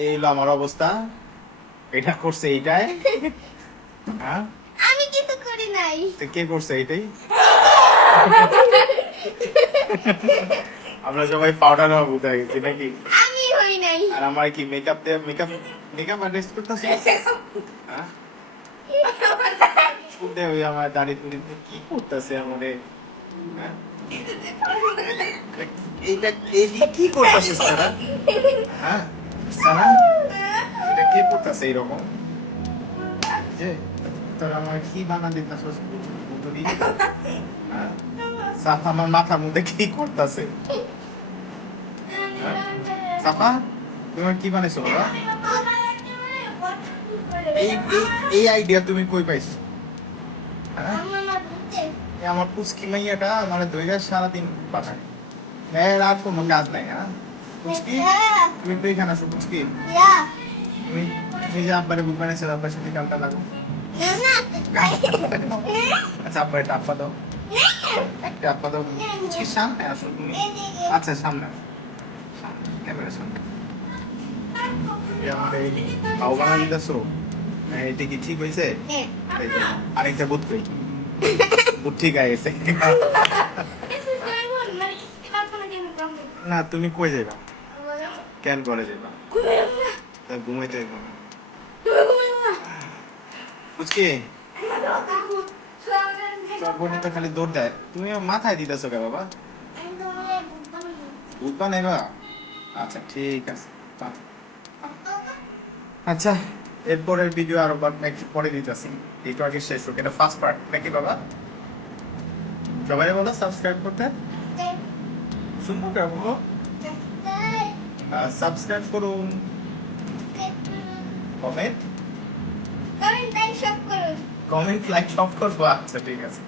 এই হলো আমার অবস্থা। এটা করছে এইটাই। হ্যাঁ, আমি কিছু করি নাই। তো কে করছে এইটাই? আমরা সবাই পাউডার হবো তাই গেছি নাকি? আমি হই নাই। আর আমার কি মেকআপ দিয়ে মেকআপ আর্টিস্ট করতেছে? হ্যাঁ, শুনতে ওই আমার দাড়ি টুড়ি দিয়ে কি করতেছে আমারে? হ্যাঁ? এইটা এইটা কি করতেছিস তারা? হ্যাঁ, সারা এটা কি করতেছে এইরকম? যে তোরা আমার কি বানা দিতেছস বুঝলি? হ্যাঁ? সাফা আমার মাথার মধ্যে কি করতেছে? হ্যাঁ? সাফা তোমার কি বানাইছো বাবা? এই এই এই আইডিয়া তুমি কই পাইছো? হ্যাঁ? এই আমার পুচকি মাইয়াটা আমার দইরা সারাদিন পাঠায়। এর আর কোনো কাজ নাই, হ্যাঁ? পুচকি তুমি তো এখানে আসো পুচকি। তুমি তুমি যে আব্বারে বুক বানাইছো আব্বার সাথে কালটা লাগো। আচ্ছা আব্বা এটা আব্বা দাও। একটা আব্বা দাও। পুচকির সামনে আসো তুমি। আচ্ছা সামনে আসো। সামনে, ক্যামেরার সামনে। এই আমার এই পাও বানা দিতেছো? এটা কি ঠিক হয়েছে? এই যে, আরেকটা বুট কই? বুট ঠিক হয়ে গেছে। না তুমি কই যাইবা? কেন করে যাইবা? তা ঘুমাইতে যাইবা না। পুচকি তোর বোন তো খালি দৌড় দেয়। তুমি আমার মাথায় দিতেছো কে বাবা? ভূত বানাইবা? আচ্ছা ঠিক আছে। বাহ। আচ্ছা এরপরের ভিডিও আরো একটু পরে দিতেছি। একটু আগে শেষ হোক, এটা ফার্স্ট পার্ট নাকি বাবা? সবাই বলো সাবস্ক্রাইব করতে। শুনবো কে বলো? সাবস্ক্রাইব করুন, কমেন্ট কমেন্ট লাইক সব করুন। কমেন্ট লাইক সব করবো। আচ্ছা ঠিক আছে।